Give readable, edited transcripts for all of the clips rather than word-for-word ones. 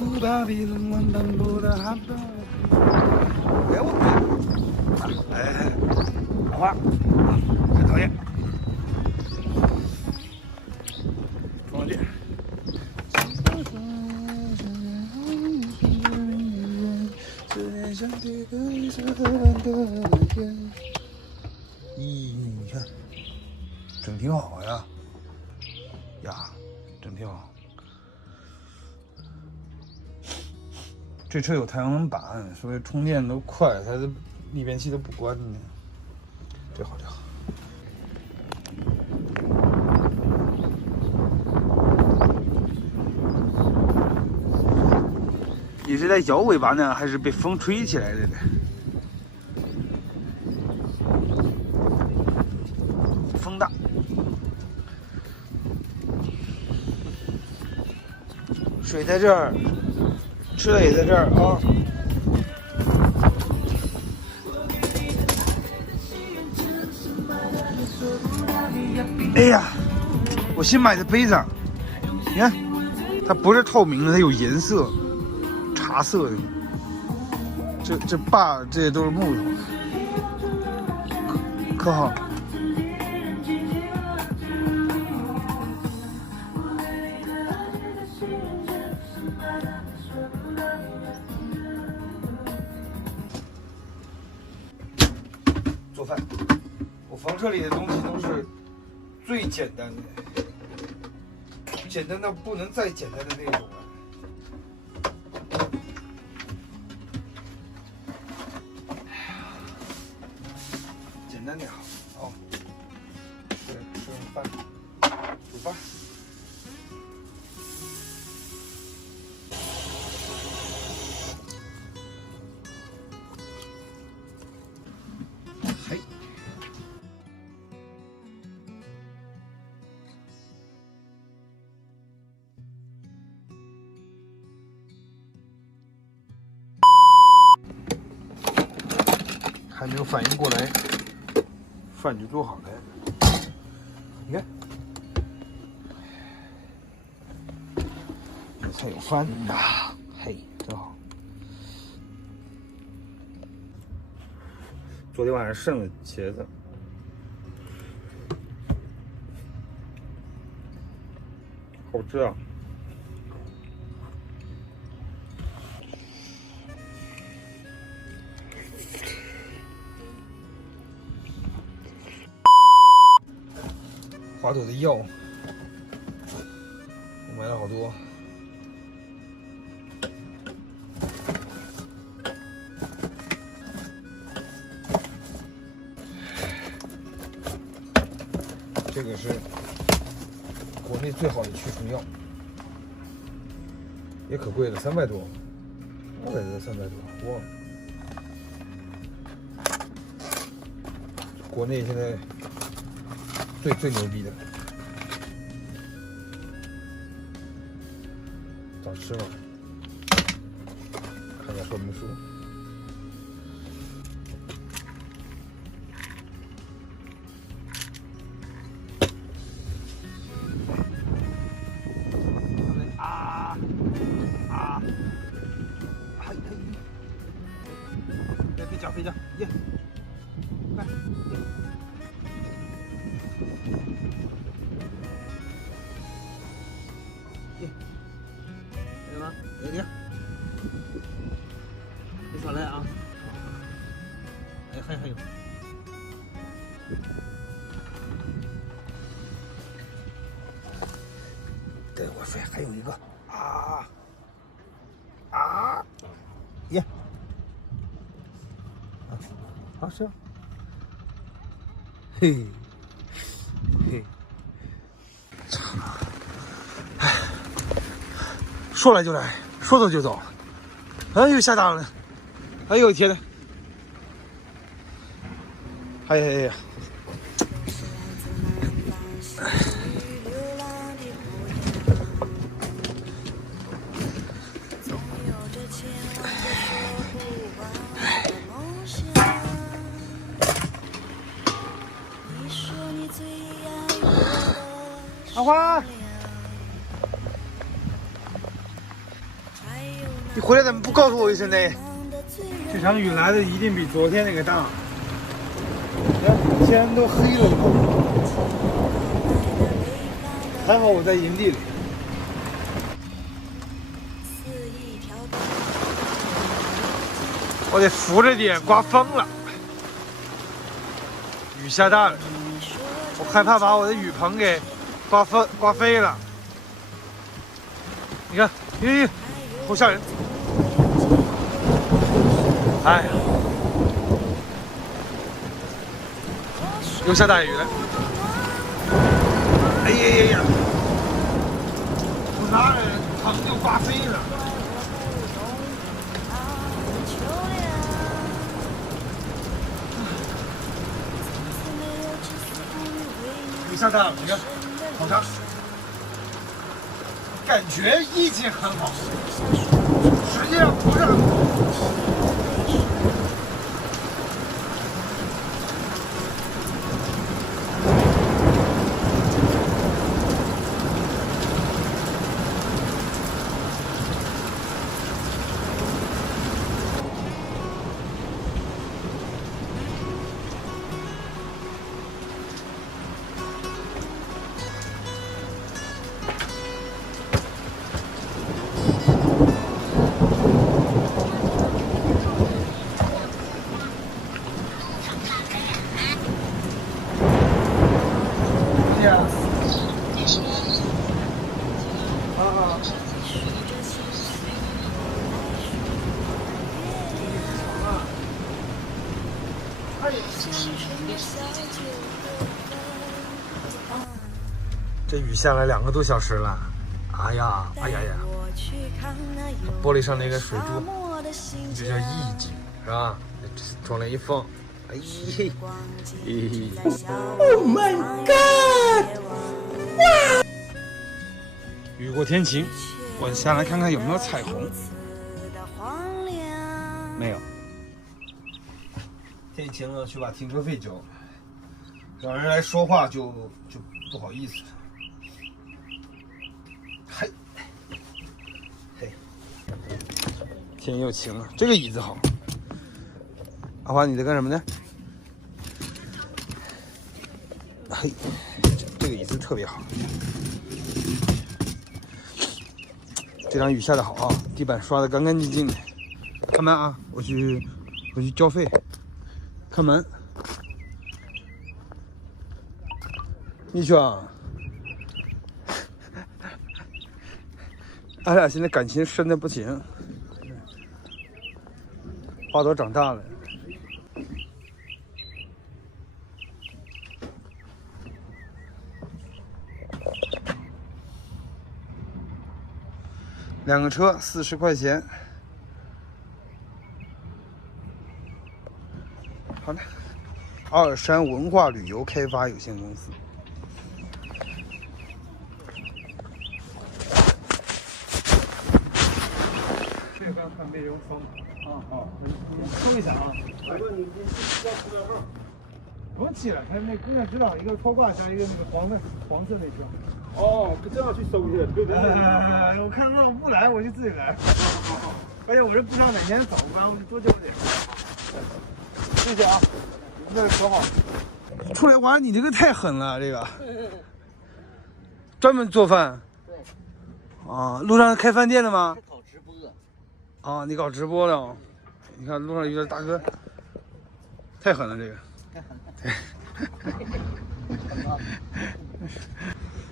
哎，我哎，老花，很讨厌。放这。咦，你看，整挺好呀，整挺好。这车有太阳能板，所以充电都快，它的逆变器都不关的。这好，这好。你是在摇尾巴呢，还是被风吹起来的呢？风大。水在这儿，吃的也在这儿啊。哎呀，我新买的杯子，你看，它不是透明的，它有颜色，茶色的。这把这些都是木头，可好。做饭，我房车里的东西都是最简单的，简单到不能再简单的那种了。简单点好哦。吃饭，煮饭。嘿。还没有反应过来，饭就做好了。你看，这才有饭啊！嘿，真好。昨天晚上剩的茄子，好吃啊！华佗的药，我买了好多。这个是国内最好的驱虫药，也可贵了，300多，200多，300多，忘了。国内现在最牛逼的，早吃了，看下说明书。别讲，耶，快，耶，来吗？来点，别少来啊！哎，还有，等会儿飞，还有一个耶。好吃，嘿，嘿，哎，说来就来，说走就走，哎呦下大了，哎呦天呐，哎呀，阿花。你回来怎么不告诉我一声呢？这场雨来的一定比昨天那个大。天都黑了，还好我在营地里。我得扶着点，刮风了。雨下大了，我害怕把我的雨棚给刮飞了。你看，咦，好吓人！哎呀，又下大雨了。哎呀呀呀！我拿着棚就刮飞了。雨下大了，你看，好大。感觉意境很好，实际上不是很好。这雨下来2个多小时了，哎呀，哎呀呀！玻璃上那个水珠，这叫意境，是吧？装了一放，哎嘿，嘿 ，Oh my God！ 哇！雨过天晴，我下来看看有没有彩虹。没有。天晴了，去把停车费交了，找人来说话就不好意思了。嘿，嘿，天又晴了，这个椅子好。阿华，你在干什么呢？嘿，这个椅子特别好。这场雨下的好啊，地板刷的干干净净的。开门啊，我去交费。开门。你去啊。俺俩现在感情深的不行，花朵长大了。2个车40块钱。好的，阿尔山文化旅游开发有限公司。这个看没人封啊，好，搜一下啊。我说你要出个号，不用记了，他那姑娘知道一个拖挂加一个那个黄色那条。哦，这样去搜去，对对对。我看让不来，我就自己来。好。而且我这不知道哪天早，不然我就多交点。谢谢啊，你们那可好。出来玩，你这个太狠了，这个。专门做饭。对。啊，路上开饭店的吗？搞直播。啊，你搞直播的哦。你看路上有点大哥，太狠了这个。太狠了。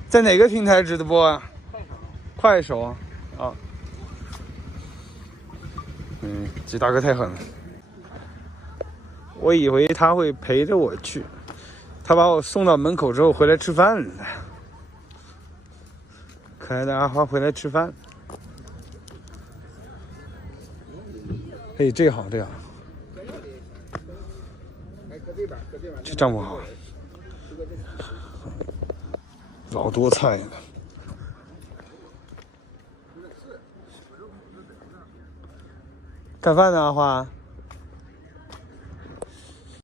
在哪个平台直播啊？快手啊。啊。这大哥太狠了。我以为他会陪着我去，他把我送到门口之后回来吃饭了。可爱的阿花回来吃饭。嘿，这个好，这个好。这帐篷好，老多菜了。干饭呢，阿花？